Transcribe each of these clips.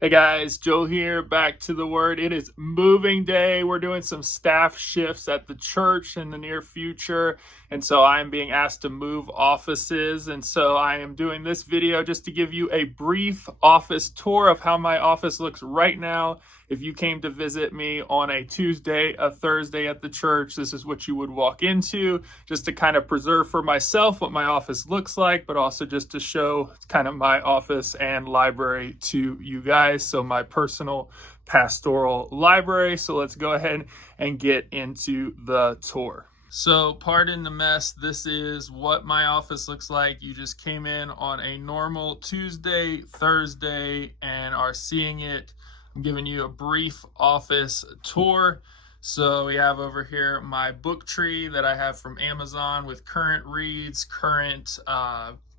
Hey guys, Joe here, back to the word. It is moving day. We're doing some staff shifts at the church in the near future. And so I am being asked to move offices. And so I am doing this video just to give you a brief office tour of how my office looks right now. If you came to visit me on a Tuesday, a Thursday at the church, this is what you would walk into, just to kind of preserve for myself what my office looks like, but also just to show kind of my office and library to you guys. So my personal pastoral library. So let's go ahead and get into the tour. So pardon the mess. This is what my office looks like. You just came in on a normal Tuesday, Thursday, and are seeing it. I'm giving you a brief office tour. So we have over here my book tree that I have from Amazon with current reads, current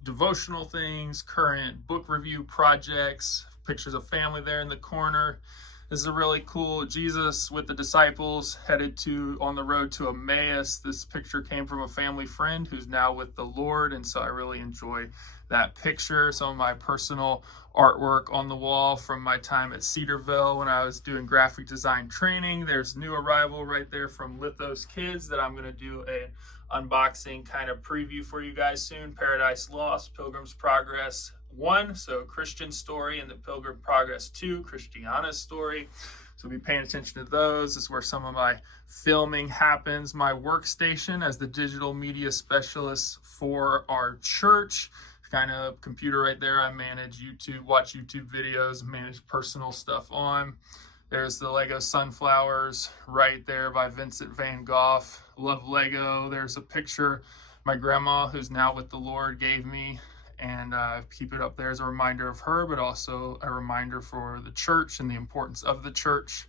devotional things, current book review projects, pictures of family there in the corner. This is a really cool Jesus with the disciples headed on the road to Emmaus. This picture came from a family friend who's now with the Lord, and so I really enjoy that picture. Some of my personal artwork on the wall from my time at Cedarville when I was doing graphic design training. There's New Arrival right there from Lithos Kids that I'm going to do a unboxing kind of preview for you guys soon. Paradise Lost, Pilgrim's Progress 1, so Christian story, and the Pilgrim Progress 2, Christiana's story. So be paying attention to those. This is where some of my filming happens. My workstation as the digital media specialist for our church. Kind of computer right there. I manage YouTube, watch YouTube videos, manage personal stuff on. There's the Lego Sunflowers right there by Vincent van Gogh. Love Lego. There's a picture my grandma, who's now with the Lord, gave me, and keep it up there as a reminder of her, but also a reminder for the church and the importance of the church.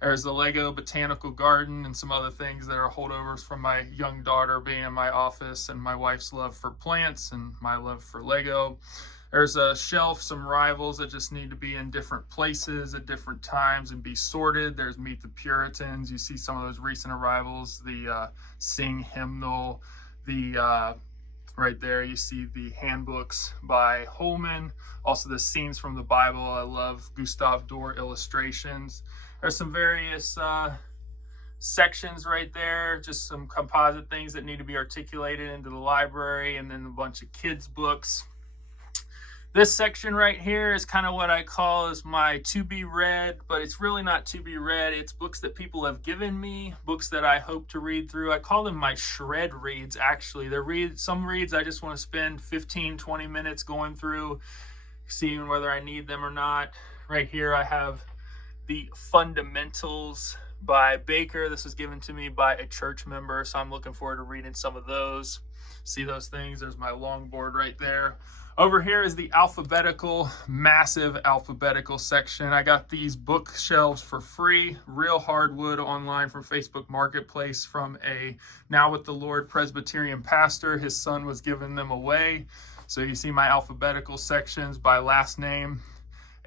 There's the Lego Botanical Garden and some other things that are holdovers from my young daughter being in my office, and my wife's love for plants and my love for Lego. There's a shelf, some rivals that just need to be in different places at different times and be sorted. There's Meet the Puritans. You see some of those recent arrivals, the Sing hymnal, the right there you see the handbooks by Holman, also the scenes from the Bible. I love Gustav Doré illustrations. There's some various sections right there, just some composite things that need to be articulated into the library, and then a bunch of kids books. This section right here is kind of what I call is my to be read, but it's really not to be read. It's books that people have given me, books that I hope to read through. I call them my shred reads, actually. Some reads I just want to spend 15, 20 minutes going through, seeing whether I need them or not. Right here I have the Fundamentals by Baker. This was given to me by a church member, so I'm looking forward to reading some of those. See those things? There's my longboard right there. Over here is the alphabetical, massive alphabetical section. I got these bookshelves for free, real hardwood, online from Facebook Marketplace from a Now with the Lord Presbyterian pastor. His son was giving them away. So you see my alphabetical sections by last name,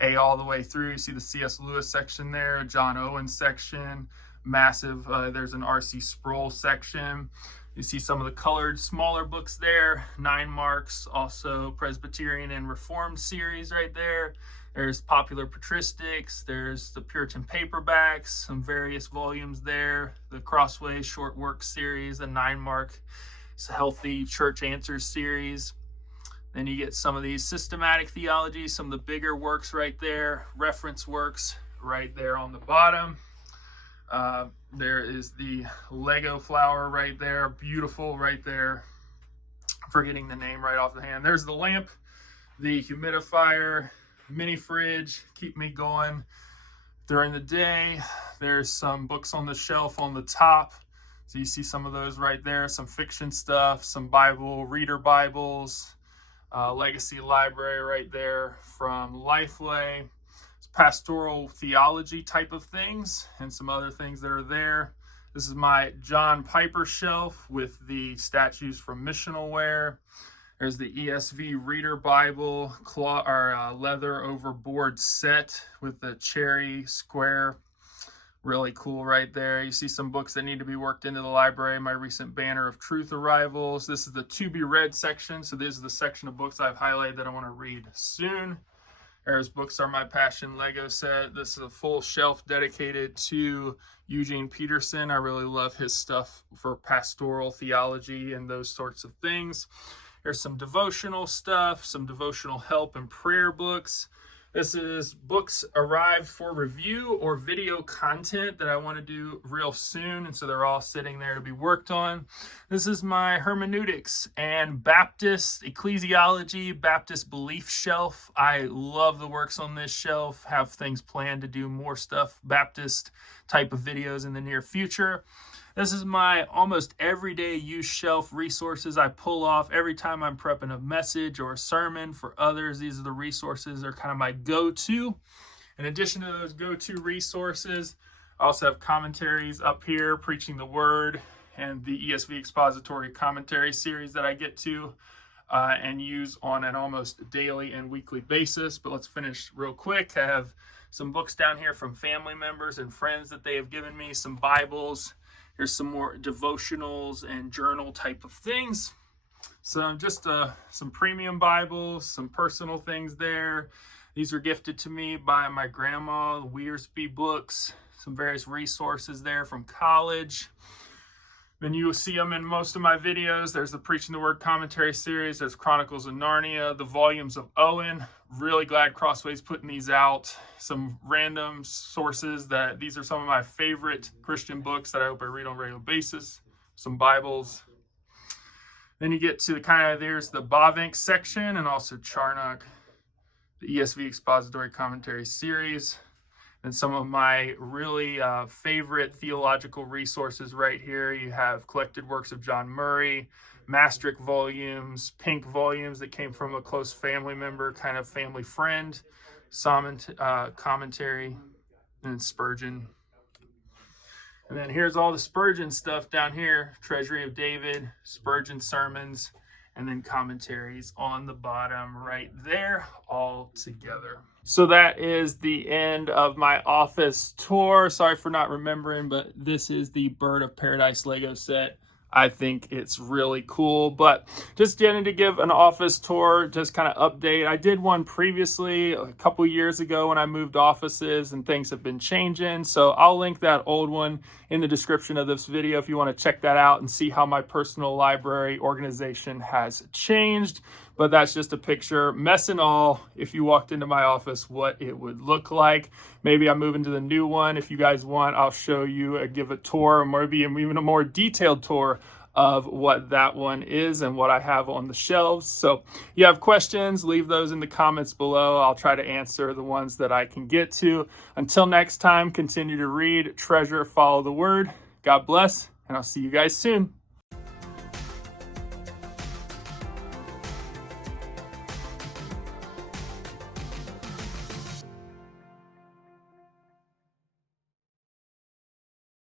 A all the way through. You see the C.S. Lewis section there, John Owen section, massive. There's an R.C. Sproul section. You see some of the colored smaller books there, 9 marks, also Presbyterian and Reformed series right there. There's Popular Patristics, there's the Puritan paperbacks, some various volumes there, the Crossway short work series, the 9 mark Healthy Church Answers series. Then you get some of these systematic theology, some of the bigger works right there, reference works right there on the bottom. There is the Lego flower right there, beautiful right there. Forgetting the name right off the hand. There's the lamp, the humidifier, mini fridge, keep me going during the day. There's some books on the shelf on the top. So you see some of those right there, some fiction stuff, some Bible, reader Bibles, legacy library right there from Lifeway. Pastoral theology type of things and some other things that are there. This is my John Piper shelf with the statues from Missionalware. There's the ESV Reader Bible, leather overboard set with the cherry square. Really cool right there. You see some books that need to be worked into the library. My recent Banner of Truth arrivals. This is the to be read section. So this is the section of books I've highlighted that I want to read soon. There's Books Are My Passion Lego set. This is a full shelf dedicated to Eugene Peterson. I really love his stuff for pastoral theology and those sorts of things. There's some devotional stuff, some devotional help and prayer books. This is books arrived for review or video content that I want to do real soon, and so they're all sitting there to be worked on. This is my hermeneutics and Baptist ecclesiology, Baptist belief shelf. I love the works on this shelf, have things planned to do more stuff, Baptist type of videos in the near future. This is my almost everyday use shelf, resources I pull off every time I'm prepping a message or a sermon for others. These are the resources that are kind of my go-to. In addition to those go-to resources, I also have commentaries up here, Preaching the Word, and the ESV Expository Commentary series that I get to and use on an almost daily and weekly basis. But let's finish real quick. I have some books down here from family members and friends that they have given me, some Bibles. Here's some more devotionals and journal type of things. So just some premium Bibles, some personal things there. These were gifted to me by my grandma, Wearsby books, some various resources there from college. Then you will see them in most of my videos. There's the Preaching the Word commentary series. There's Chronicles of Narnia, the volumes of Owen. Really glad Crossway's putting these out. Some random sources that these are some of my favorite Christian books that I hope I read on a regular basis. Some Bibles. Then you get to there's the Bavinck section and also Charnock, the ESV Expository Commentary series. And some of my really favorite theological resources right here. You have Collected Works of John Murray, Maastricht volumes, Pink volumes that came from a close family member, kind of family friend, commentary, and Spurgeon. And then here's all the Spurgeon stuff down here, Treasury of David, Spurgeon sermons, and then commentaries on the bottom right there, all together. So that is the end of my office tour. Sorry for not remembering, but this is the Bird of Paradise Lego set. I think it's really cool, but just getting to give an office tour, just kind of update. I did one previously a couple years ago when I moved offices and things have been changing. So I'll link that old one in the description of this video if you want to check that out and see how my personal library organization has changed. But that's just a picture, mess and all, if you walked into my office, what it would look like. Maybe I'm moving to the new one. If you guys want, I'll show you, give a tour, or maybe even a more detailed tour of what that one is and what I have on the shelves. So if you have questions, leave those in the comments below. I'll try to answer the ones that I can get to. Until next time, continue to read, treasure, follow the word. God bless, and I'll see you guys soon.